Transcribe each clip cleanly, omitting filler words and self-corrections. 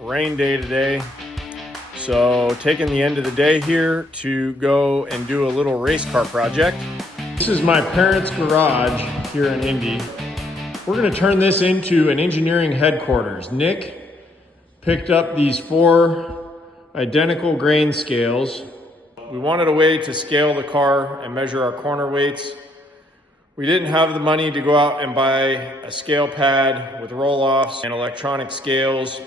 rain day today. So taking the end of the day here to go and do a little race car project. This is my parents' garage here in Indy. We're gonna turn this into an engineering headquarters. Nick picked up these 4 identical grain scales. We wanted a way to scale the car and measure our corner weights. We didn't have the money to go out and buy a scale pad with roll-offs and electronic scales.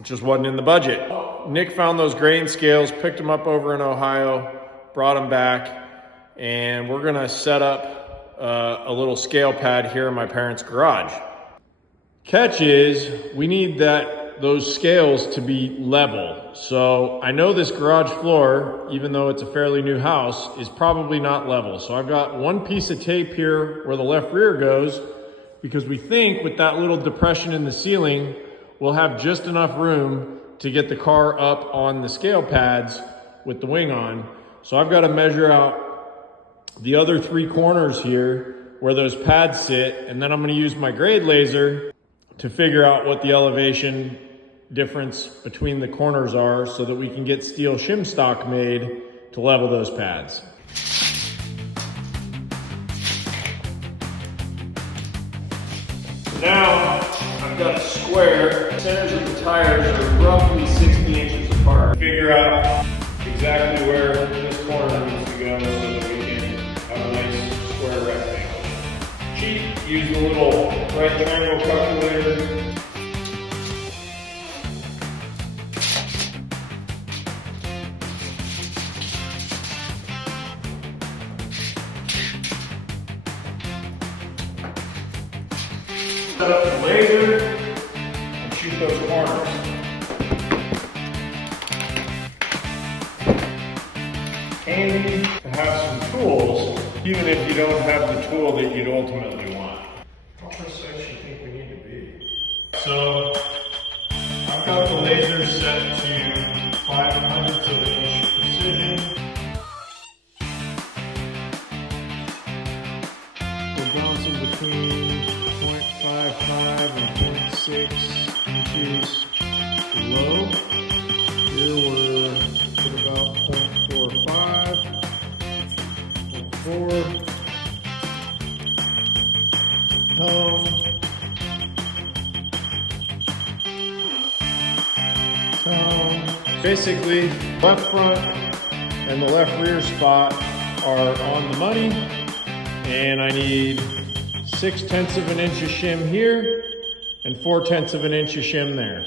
It just wasn't in the budget. Nick found those grain scales, picked them up over in Ohio, brought them back, and we're gonna set up a little scale pad here in my parents' garage. Catch is, we need those scales to be level. So I know this garage floor, even though it's a fairly new house, is probably not level. So I've got one piece of tape here where the left rear goes, because we think with that little depression in the ceiling, we'll have just enough room to get the car up on the scale pads with the wing on. So I've got to measure out the other 3 corners here where those pads sit, and then I'm going to use my grade laser to figure out what the elevation difference between the corners are so that we can get steel shim stock made to level those pads. Now I've got a square. The centers of the tires are roughly 60 inches apart. Figure out exactly where this corner needs to go so that we can have a nice square rectangle. Cheap, use a little right triangle calculator. Set up the laser and shoot those corners. Handy to have some tools, even if you don't have the tool that you'd ultimately want. How precise do you think we need to be? So I've got the laser set to 5/100ths of an inch precision. We're bouncing between 0.55 and 0.6 inches low. Here we're at about 0.45, 0.4. Tone. Basically, left front and the left rear spot are on the money, and I need 0.6 of an inch of shim here and 0.4 of an inch of shim there.